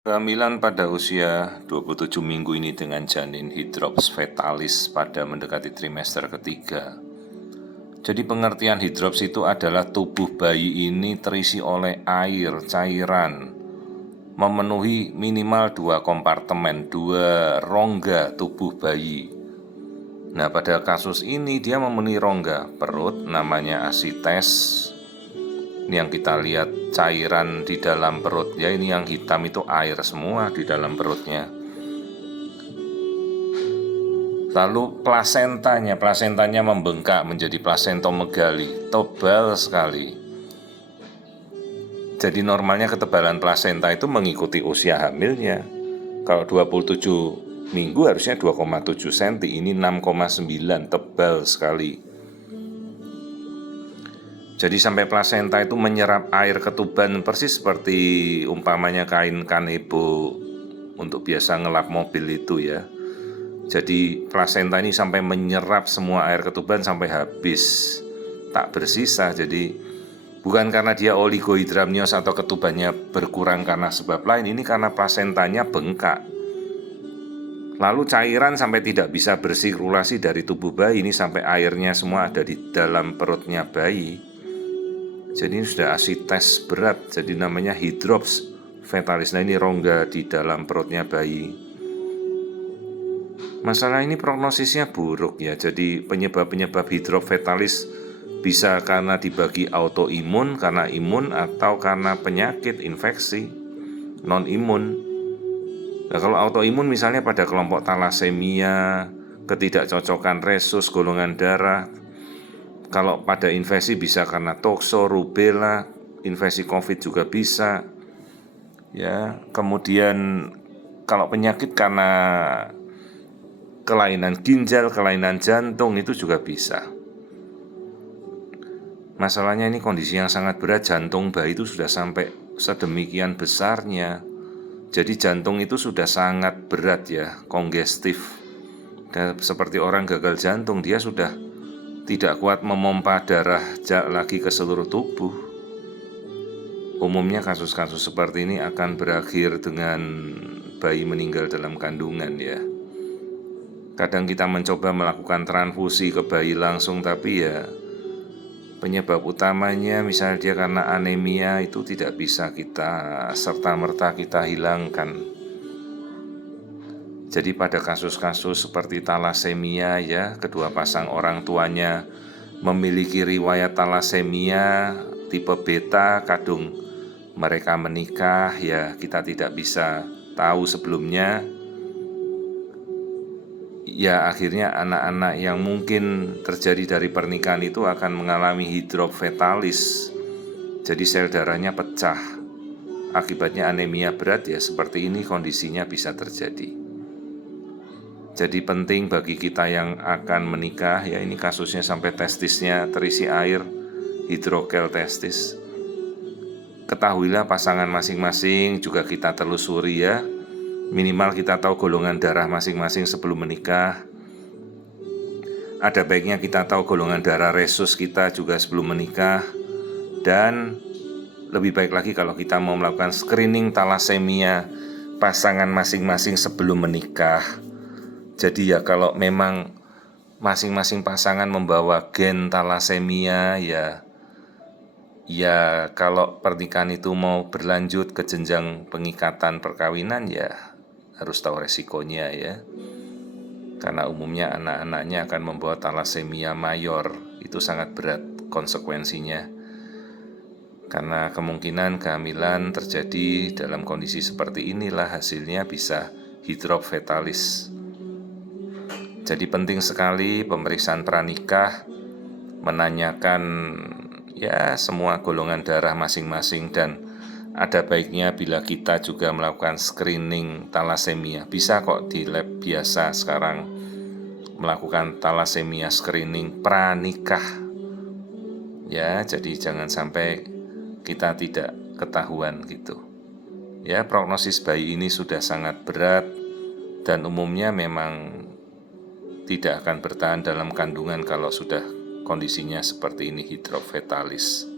Kehamilan pada usia 27 minggu ini dengan janin hidrops fetalis pada mendekati trimester ketiga. Jadi pengertian hidrops itu adalah tubuh bayi ini terisi oleh air, cairan, memenuhi minimal 2 kompartemen, 2 rongga tubuh bayi. Nah, pada kasus ini dia memenuhi rongga perut, namanya asites. Ini yang kita lihat cairan di dalam perut ya, ini yang hitam itu air semua di dalam perutnya. Lalu plasentanya membengkak menjadi plasentomegali, tebal sekali. Jadi normalnya ketebalan plasenta itu mengikuti usia hamilnya. Kalau 27 minggu harusnya 2,7 cm, ini 6,9, tebal sekali. Jadi sampai plasenta itu menyerap air ketuban persis seperti umpamanya kain kanebo untuk biasa ngelap mobil itu ya. Jadi plasenta ini sampai menyerap semua air ketuban sampai habis, tak bersisa. Jadi bukan karena dia oligohidramnios atau ketubannya berkurang karena sebab lain, ini karena plasentanya bengkak. Lalu cairan sampai tidak bisa bersirkulasi dari tubuh bayi, ini sampai airnya semua ada di dalam perutnya bayi. Jadi ini sudah asites berat, jadi namanya hidrops fetalis. Nah, ini rongga di dalam perutnya bayi. Masalah ini prognosisnya buruk ya. Jadi penyebab-penyebab hidrops fetalis bisa karena dibagi autoimun, karena imun, atau karena penyakit infeksi non imun. Nah, kalau autoimun misalnya pada kelompok talasemia, ketidakcocokan resus, golongan darah. Kalau pada infeksi bisa karena tokso, rubella, infeksi COVID juga bisa. Ya, kemudian kalau penyakit karena kelainan ginjal, kelainan jantung itu juga bisa. Masalahnya ini kondisi yang sangat berat, jantung bayi itu sudah sampai sedemikian besarnya. Jadi jantung itu sudah sangat berat ya, kongestif. Dan seperti orang gagal jantung, dia sudah tidak kuat memompa darah lagi ke seluruh tubuh. Umumnya kasus-kasus seperti ini akan berakhir dengan bayi meninggal dalam kandungan ya. Kadang kita mencoba melakukan transfusi ke bayi langsung, tapi ya penyebab utamanya misalnya dia karena anemia, itu tidak bisa kita serta-merta kita hilangkan. Jadi pada kasus-kasus seperti talasemia ya, kedua pasang orang tuanya memiliki riwayat talasemia tipe beta, kadung mereka menikah ya, kita tidak bisa tahu sebelumnya. Ya akhirnya anak-anak yang mungkin terjadi dari pernikahan itu akan mengalami hidrops fetalis. Jadi sel darahnya pecah. Akibatnya anemia berat ya, seperti ini kondisinya bisa terjadi. Jadi penting bagi kita yang akan menikah ya, ini kasusnya sampai testisnya terisi air, hidrokel testis. Ketahuilah pasangan masing-masing juga kita telusuri ya. Minimal kita tahu golongan darah masing-masing sebelum menikah. Ada baiknya kita tahu golongan darah resus kita juga sebelum menikah. Dan lebih baik lagi kalau kita mau melakukan screening talasemia pasangan masing-masing sebelum menikah. Jadi ya kalau memang masing-masing pasangan membawa gen talasemia ya kalau pernikahan itu mau berlanjut ke jenjang pengikatan perkawinan ya harus tahu resikonya ya. Karena umumnya anak-anaknya akan membawa talasemia mayor, itu sangat berat konsekuensinya. Karena kemungkinan kehamilan terjadi dalam kondisi seperti inilah, hasilnya bisa hidrops fetalis. Jadi penting sekali pemeriksaan pranikah, menanyakan ya semua golongan darah masing-masing, dan ada baiknya bila kita juga melakukan screening talasemia. Bisa kok di lab biasa sekarang melakukan talasemia screening pranikah. Ya, jadi jangan sampai kita tidak ketahuan gitu. Ya, prognosis bayi ini sudah sangat berat dan umumnya memang tidak akan bertahan dalam kandungan kalau sudah kondisinya seperti ini, hidrops fetalis.